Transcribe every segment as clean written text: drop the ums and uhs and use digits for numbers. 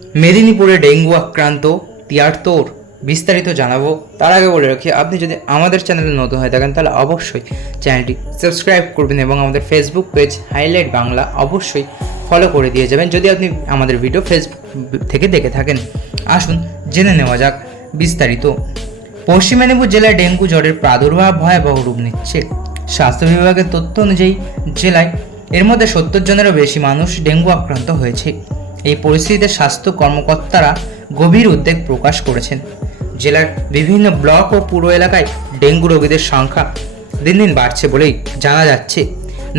মেদিনীপুরে ডেঙ্গু আক্রান্ত তিয়াত্তর, বিস্তারিত জানাবো। তার আগে বলে রাখি, আপনি যদি আমাদের চ্যানেলে নতুন হয়ে থাকেন তাহলে অবশ্যই চ্যানেলটি সাবস্ক্রাইব করবেন এবং আমাদের ফেসবুক পেজ হাইলাইট বাংলা অবশ্যই ফলো করে দিয়ে যাবেন যদি আপনি আমাদের ভিডিও ফেসবুক থেকে দেখে থাকেন। আসুন জেনে নেওয়া যাক বিস্তারিত। পশ্চিম মেদিনীপুর জেলায় ডেঙ্গু জ্বরের প্রাদুর্ভাব ভয়াবহ রূপ নিচ্ছে। স্বাস্থ্য বিভাগের তথ্য অনুযায়ী জেলায় এর মধ্যে 70 জনেরও বেশি মানুষ ডেঙ্গু আক্রান্ত হয়েছে। এই পরিস্থিতিতে স্বাস্থ্য কর্মকর্তারা গভীর উদ্বেগ প্রকাশ করেছেন। জেলার বিভিন্ন ব্লক ও পুর এলাকায় ডেঙ্গু রোগীদের সংখ্যা দিন দিন বাড়ছে বলেই জানা যাচ্ছে।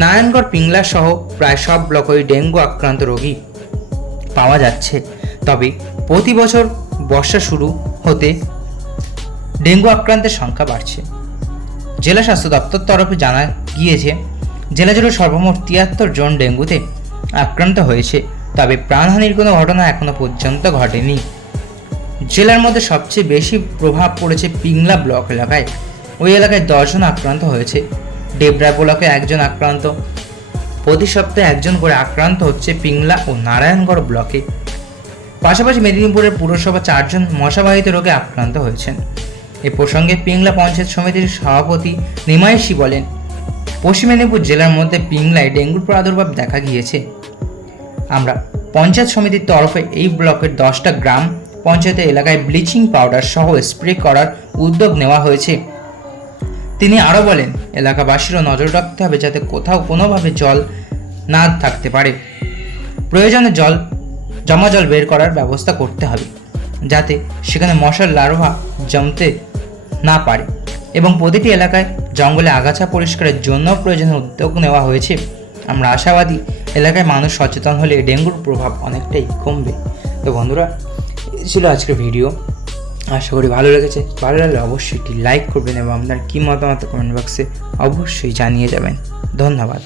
নারায়ণগড়, পিংলা সহ প্রায় সব ব্লকেই ডেঙ্গু আক্রান্ত রোগী পাওয়া যাচ্ছে। তবে প্রতি বছর বর্ষা শুরু হতে ডেঙ্গু আক্রান্তের সংখ্যা বাড়ছে। জেলা স্বাস্থ্য দপ্তর তরফে জানা গিয়েছে, জেলা জুড়ে সর্বমোট 73 জন ডেঙ্গুতে আক্রান্ত হয়েছে। তবে প্রাণহানির কোনো ঘটনা এখনো পর্যন্ত ঘটেনি। জেলার মধ্যে সবচেয়ে বেশি প্রভাব পড়েছে পিংলা ব্লক এলাকায়। ওই এলাকায় 10 জন আক্রান্ত হয়েছে। ডেবরা ব্লকে 1 জন আক্রান্ত। প্রতি সপ্তাহে 1 জন করে আক্রান্ত হচ্ছে পিংলা ও নারায়ণগড় ব্লকে। পাশাপাশি মেদিনীপুরের পুরসভা 4 জন মশাবাহিত রোগে আক্রান্ত হয়েছেন। এ প্রসঙ্গে পিংলা পঞ্চায়েত সমিতির সভাপতি নিমাইশি বলেন, পশ্চিম মেদিনীপুর জেলার মধ্যে পিংলায় ডেঙ্গুর প্রাদুর্ভাব দেখা গিয়েছে। আমরা পঞ্চায়েত সমিতির তরফে এই ব্লকের 10টা গ্রাম পঞ্চায়েতের এলাকায় ব্লিচিং পাউডার সহ স্প্রে করার উদ্যোগ নেওয়া হয়েছে। তিনি আরও বলেন, এলাকাবাসীরও নজর রাখতে হবে যাতে কোথাও কোনোভাবে জল না থাকতে পারে। প্রয়োজনে জমা জল বের করার ব্যবস্থা করতে হবে যাতে সেখানে মশার লার্ভা জমতে না পারে এবং প্রতিটি এলাকায় জঙ্গলে আগাছা পরিষ্কারের জন্য প্রয়োজনীয় উদ্যোগ নেওয়া হয়েছে। আমরা আশাবাদী এলাকায় মানুষ সচেতন হলে ডেঙ্গুর প্রভাব অনেকটাই কমবে। তো বন্ধুরা, এই ছিল আজকের ভিডিও। আশা করি ভালো লেগেছে। ভালো লাগলে অবশ্যই একটি লাইক করবেন এবং আপনার কী মতামত কমেন্ট বক্সে অবশ্যই জানিয়ে যাবেন। ধন্যবাদ।